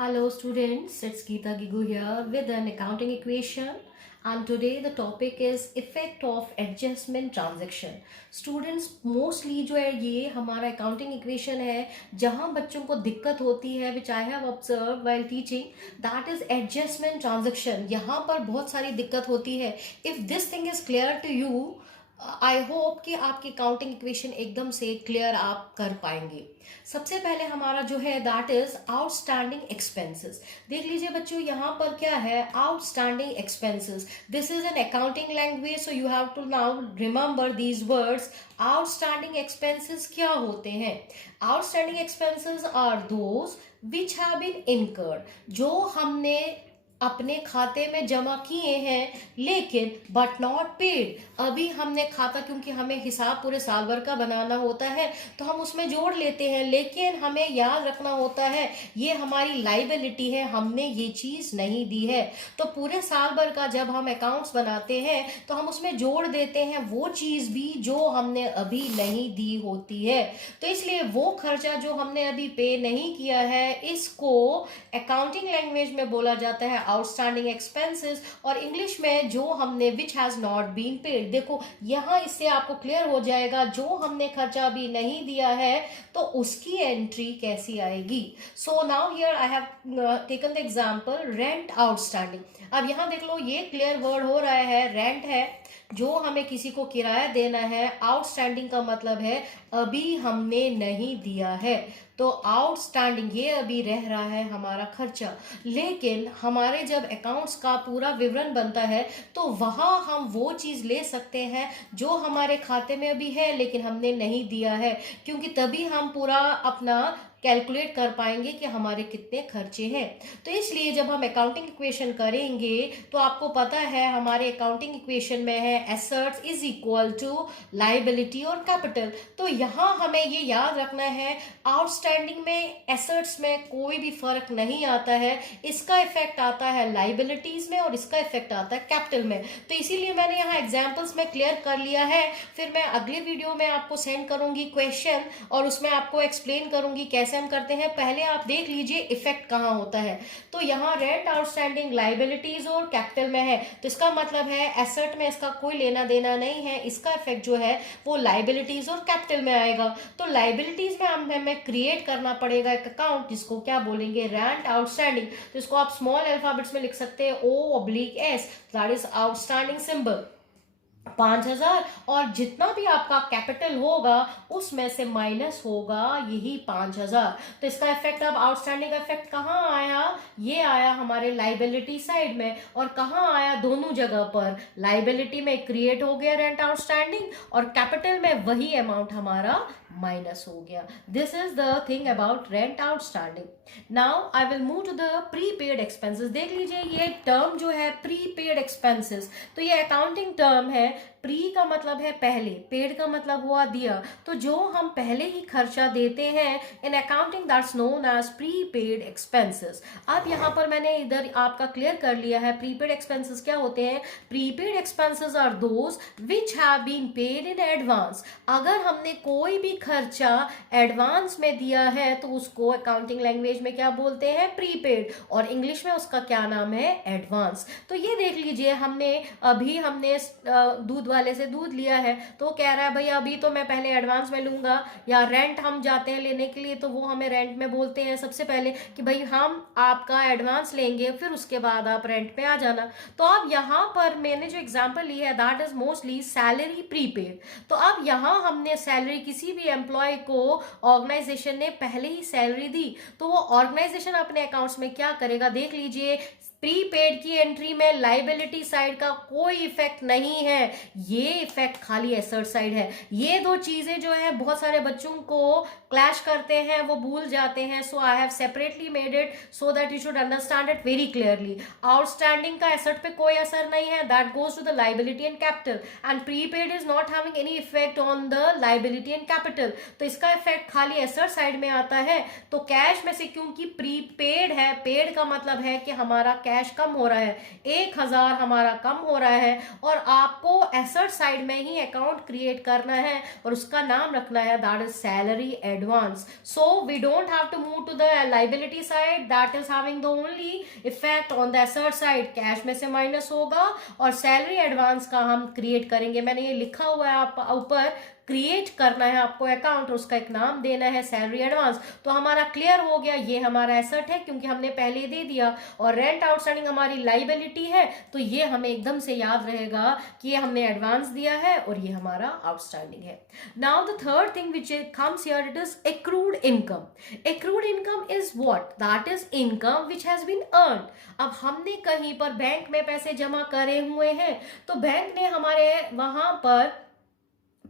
Hello students, it's Geeta Gigu here with an accounting equation, and today the topic is effect of adjustment transaction. Students mostly जो है ये हमारा accounting equation है जहाँ बच्चों को दिक्कत होती है which I have observed while teaching, that is adjustment transaction. यहाँ पर बहुत सारी दिक्कत होती है. If this thing is clear to you, I hope कि आपकी काउंटिंग इक्वेशन एकदम से क्लियर आप कर पाएंगे. सबसे पहले हमारा जो है दैट इज आउटस्टैंडिंग एक्सपेंसेस. देख लीजिए बच्चों यहाँ पर क्या है outstanding expenses. This is an accounting language so you have to now remember these words. Outstanding expenses क्या होते हैं? Outstanding expenses are those which have been incurred, जो हमने अपने खाते में जमा किए हैं लेकिन बट नॉट पेड. अभी हमने खाता, क्योंकि हमें हिसाब पूरे साल भर का बनाना होता है तो हम उसमें जोड़ लेते हैं, लेकिन हमें याद रखना होता है ये हमारी लाइबिलिटी है, हमने ये चीज नहीं दी है. तो पूरे साल भर का जब हम अकाउंट्स बनाते हैं तो हम उसमें जोड़ देते हैं वो चीज भी जो हमने अभी नहीं दी होती है. तो इसलिए वो खर्चा जो हमने अभी पे नहीं किया है इसको अकाउंटिंग लैंग्वेज में बोला जाता है आउटस्टैंडिंग एक्सपेंसेस, और इंग्लिश में जो हमने which has not been paid. देखो यहाँ इससे आपको क्लियर हो जाएगा जो हमने खर्चा अभी नहीं दिया है तो उसकी एंट्री कैसी आएगी. So now here I have taken the example rent outstanding. अब यहाँ देख लो ये क्लियर वर्ड हो रहा है, रेंट है जो हमें किसी को किराया देना है. आउटस्टैंडिंग का मतलब है अभी हमने नहीं दिया है, तो आउटस्टैंडिंग ये अभी रह रहा है हमारा खर्चा. लेकिन हमारे जब अकाउंट्स का पूरा विवरण बनता है तो वहां हम वो चीज ले सकते हैं जो हमारे खाते में अभी है लेकिन हमने नहीं दिया है, क्योंकि तभी हम पूरा अपना कैलकुलेट कर पाएंगे कि हमारे कितने खर्चे हैं. तो इसलिए जब हम अकाउंटिंग इक्वेशन करेंगे तो आपको पता है हमारे अकाउंटिंग इक्वेशन में है assets is equal to liability और कैपिटल. तो यहाँ हमें ये याद रखना है आउटस्टैंडिंग में एसेट्स में कोई भी फर्क नहीं आता है, इसका इफेक्ट आता है लायबिलिटीज में और इसका इफेक्ट आता है कैपिटल में. तो इसीलिए मैंने यहाँ एग्जाम्पल्स में क्लियर कर लिया है. फिर मैं अगले वीडियो में आपको सेंड करूंगी क्वेश्चन और उसमें आपको एक्सप्लेन करूंगी कैसे हम करते हैं. पहले आप देख लीजिए इफेक्ट कहां होता है. तो यहाँ रेंट आउटस्टैंडिंग लायबिलिटीज और कैपिटल में है, तो इसका मतलब है एसेट में इसका कोई लेना देना नहीं है, इसका इफेक्ट जो है वो लायबिलिटीज और कैपिटल में आएगा. तो लायबिलिटीज में हमें क्रिएट करना पड़ेगा एक अकाउंट जिसको क्या बोलेंगे रेंट आउटस्टैंडिंग. तो इसको आप स्मॉल अल्फाबेट्स में लिख सकते हैं O/S, that is outstanding symbol 5,000, और जितना भी आपका कैपिटल होगा उसमें से माइनस होगा यही 5,000. तो इसका इफेक्ट, अब आउटस्टैंडिंग का इफेक्ट कहाँ आया? ये आया हमारे लायबिलिटी साइड में, और कहाँ आया? दोनों जगह पर. लायबिलिटी में क्रिएट हो गया रेंट आउटस्टैंडिंग और कैपिटल में वही अमाउंट हमारा माइनस हो गया. This is the thing about rent outstanding. Now I will move to the prepaid expenses. देख लीजिए ये टर्म जो है प्रीपेड एक्सपेंसेस, तो ये अकाउंटिंग टर्म है. प्री का मतलब है पहले, पेड का मतलब हुआ दिया. तो जो हम पहले ही खर्चा देते हैं in accounting that's known as prepaid expenses. अब यहाँ पर मैंने इधर आपका क्लियर कर लिया है प्रीपेड एक्सपेंसेस क्या होते हैं. Prepaid expenses are those which have been paid in advance. अगर हमने कोई भी खर्चा एडवांस में दिया है तो उसको अकाउंटिंग लैंग्वेज में क्या बोलते हैं? प्रीपेड, और इंग्लिश में उसका क्या नाम है? एडवांस. तो ये देख लीजिए हमने दूध वाले से दूध लिया है तो कह रहा है भैया अभी तो मैं पहले एडवांस में लूंगा. या रेंट हम जाते हैं लेने के लिए तो वो हमें रेंट में बोलते हैं सबसे पहले कि भाई हम आपका एडवांस लेंगे फिर उसके बाद आप रेंट पे आ जाना. तो अब यहाँ पर मैंने जो एग्जांपल ली है that is mostly salary prepaid. तो अब यहाँ हमने सैलरी किसी भी एम्प्लॉय को ऑर्गेनाइजेशन ने पहले ही सैलरी दी, तो वो ऑर्गेनाइजेशन अपने अकाउंट्स में क्या करेगा? देख लीजिए प्रीपेड की एंट्री में लायबिलिटी साइड का कोई इफेक्ट नहीं है, ये इफेक्ट खाली एसेट साइड है. ये दो चीजें जो है बहुत सारे बच्चों को क्लैश करते हैं, वो भूल जाते हैं. So I have separately made it so that you should understand it very clearly. Outstanding का एसेट पे कोई असर नहीं है, that goes to the liability and capital, and prepaid is not having any effect on the liability and capital. तो इसका effect खाली asset side में आता है. तो कैश में से क्योंकि प्रीपेड है, पेड का मतलब है कि हमारा कैश कम हो रहा है, 1000 हमारा कम हो रहा है, और आपको एसेट साइड में ही अकाउंट क्रिएट करना है और उसका नाम रखना है that is salary advance. So we don't have to move to the liability side, that is having the only effect on the asset side. Cash में से माइनस होगा और सैलरी एडवांस का हम क्रिएट करेंगे. मैंने ये लिखा हुआ है आप ऊपर, क्रिएट करना है आपको अकाउंट, उसका एक नाम देना है सैलरी एडवांस. तो हमारा क्लियर हो गया, ये हमारा एसेट है क्योंकि हमने पहले दे दिया, और रेंट आउटस्टैंडिंग हमारी लाइबिलिटी है. तो ये हमें एकदम से याद रहेगा कि ये हमने एडवांस दिया है और ये हमारा आउटस्टैंडिंग है. Now the third thing which comes here, it is accrued income. Accrued income is what? That is income which has been earn. अब हमने कहीं पर बैंक में पैसे जमा करे हुए हैं, तो बैंक ने हमारे वहां पर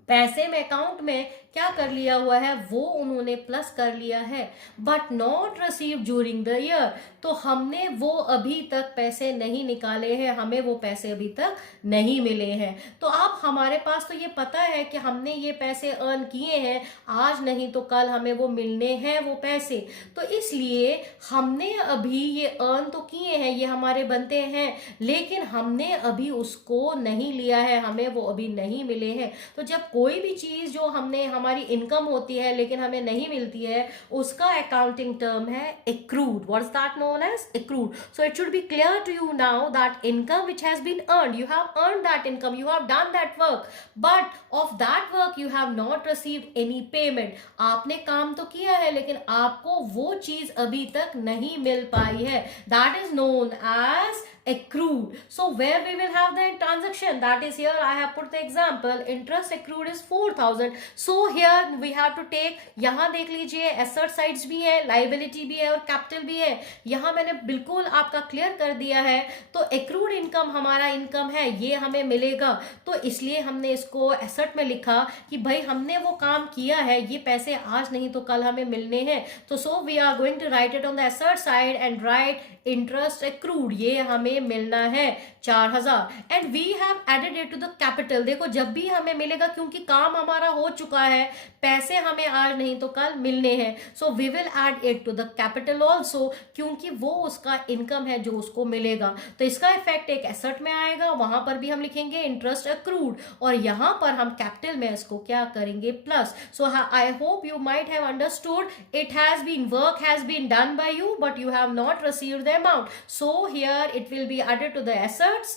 पैसे में अकाउंट में क्या कर लिया हुआ है, वो उन्होंने प्लस कर लिया है, but not receive during the year. तो हमने वो अभी तक पैसे नहीं निकाले हैं, हमें वो पैसे अभी तक नहीं मिले हैं. तो आप हमारे पास तो ये पता है कि हमने ये पैसे अर्न किए हैं, आज नहीं तो कल हमें वो मिलने हैं वो पैसे. तो इसलिए हमने अभी ये अर्न तो किए हैं, ये हमारे बनते हैं, लेकिन हमने अभी उसको नहीं लिया है, हमें वो अभी नहीं मिले हैं. तो जब कोई भी चीज जो हमने हमारी इनकम होती है लेकिन हमें नहीं मिलती है, उसका अकाउंटिंग टर्म है accrued. What is that known as? Accrued. So it should be clear to you now that income which has been earned, you have earned that income, you have done that work, but of that work you have not received any payment. आपने काम तो किया है लेकिन आपको वो चीज अभी तक नहीं मिल पाई है. That is known as accrued. So where we will have the transaction, that is here I have put the example, interest accrued is 4000. So here we have to take, यहाँ देख लीजिए asset sides भी है, liability भी है और capital भी है. यहाँ मैंने बिल्कुल आपका क्लियर कर दिया है. तो accrued income हमारा इनकम है, ये हमें मिलेगा, तो इसलिए हमने इसको asset में लिखा कि भाई हमने वो काम किया है, ये पैसे आज नहीं तो कल हमें मिलने हैं. तो so we are going to write it on the asset side and write interest accrued, ये हमें मिलना है 4000, and we have added it to the capital. देखो जब भी हमें मिलेगा, क्योंकि काम हमारा हो चुका है, पैसे हमें आज नहीं तो कल मिलने हैं, so we will add it to the capital also, क्योंकि वो उसका इनकम है जो उसको मिलेगा. तो इसका इफेक्ट एक एसेट में आएगा, वहां पर भी हम लिखेंगे इंटरेस्ट अक्रूड, और यहां पर हम कैपिटल में इसको क्या करेंगे, plus. So I hope you might have understood. It has been, work has been done by you but you have not received the amount, so here it will be added to the assets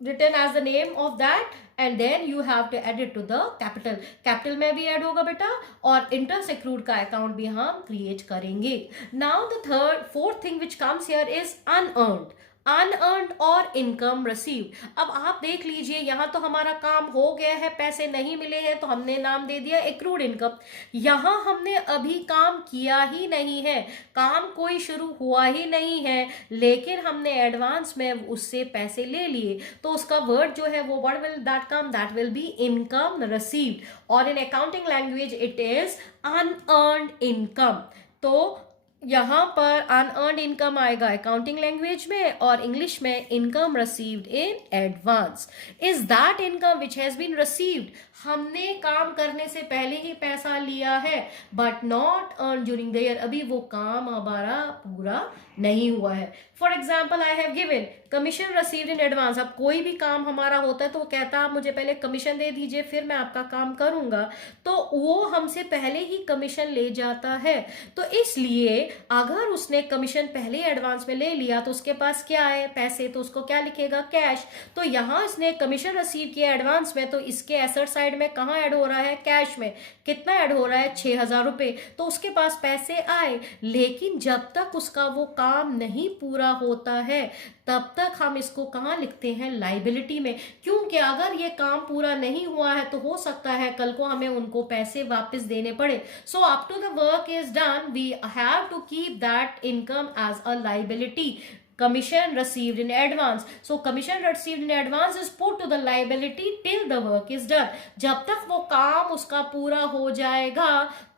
written as the name of that, and then you have to add it to the capital. capital में भी add होगा बेटा, और interest accrued का account भी हम create करेंगे. now the fourth thing which comes here is unearned. Unearned और इनकम रिसीव्ड. अब आप देख लीजिए, यहां तो हमारा काम हो गया है, पैसे नहीं मिले हैं, तो हमने नाम दे दिया एक्रूड इनकम. यहां हमने अभी काम किया ही नहीं है, काम कोई शुरू हुआ ही नहीं है, लेकिन हमने एडवांस में उससे पैसे ले लिए, तो उसका वर्ड जो है वो word will that come, that will be income received, और in accounting language it is unearned income. तो यहां पर अनअर्न्ड इनकम आएगा अकाउंटिंग लैंग्वेज में, और इंग्लिश में income received in advance. Is that income which has been received, हमने काम करने से पहले ही पैसा लिया है, but not earn during the year, अभी वो काम हमारा पूरा नहीं हुआ है. For example I have given commission received in advance. अब कोई भी काम हमारा होता है तो वो कहता है आप मुझे पहले कमीशन दे दीजिए फिर मैं आपका काम करूंगा, तो वो हमसे पहले ही कमीशन ले जाता है. तो इसलिए अगर उसने कमीशन पहले एडवांस में ले लिया तो उसके पास क्या है, पैसे, तो उसको क्या लिखेगा, कैश. तो यहां इसने कमीशन रिसीव किया एडवांस में, तो इसके एसेट साइड में कहां ऐड हो रहा है, कैश में. कितना ऐड हो रहा है, 6000 रुपए. तो उसके पास पैसे आए, लेकिन जब तक उसका वो काम नहीं पूरा होता है तब तक हम इसको कहां लिखते हैं, लाइबिलिटी में, क्योंकि अगर ये काम पूरा नहीं हुआ है तो हो सकता है कल को हमें उनको पैसे वापस देने पड़े. So up to the work is done we have to keep that income as a liability. commission received in advance, so commission received in advance is put to the liability till the work is done. जब तक वो काम उसका पूरा हो जाएगा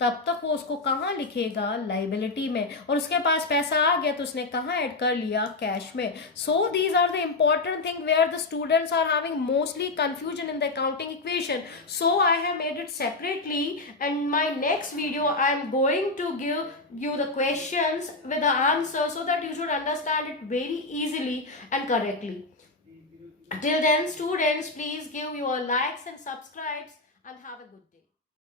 तब तक वो उसको कहाँ लिखेगा, लाइबिलिटी में, और उसके पास पैसा आ गया तो उसने कहाँ ऐड कर लिया, कैश में. so these are the important thing where the students are having mostly confusion in the accounting equation. so I have made it separately, and my next video I am going to give you the questions with the answer so that you should understand it very easily and correctly. Till then, students, please give your likes and subscribes and have a good day.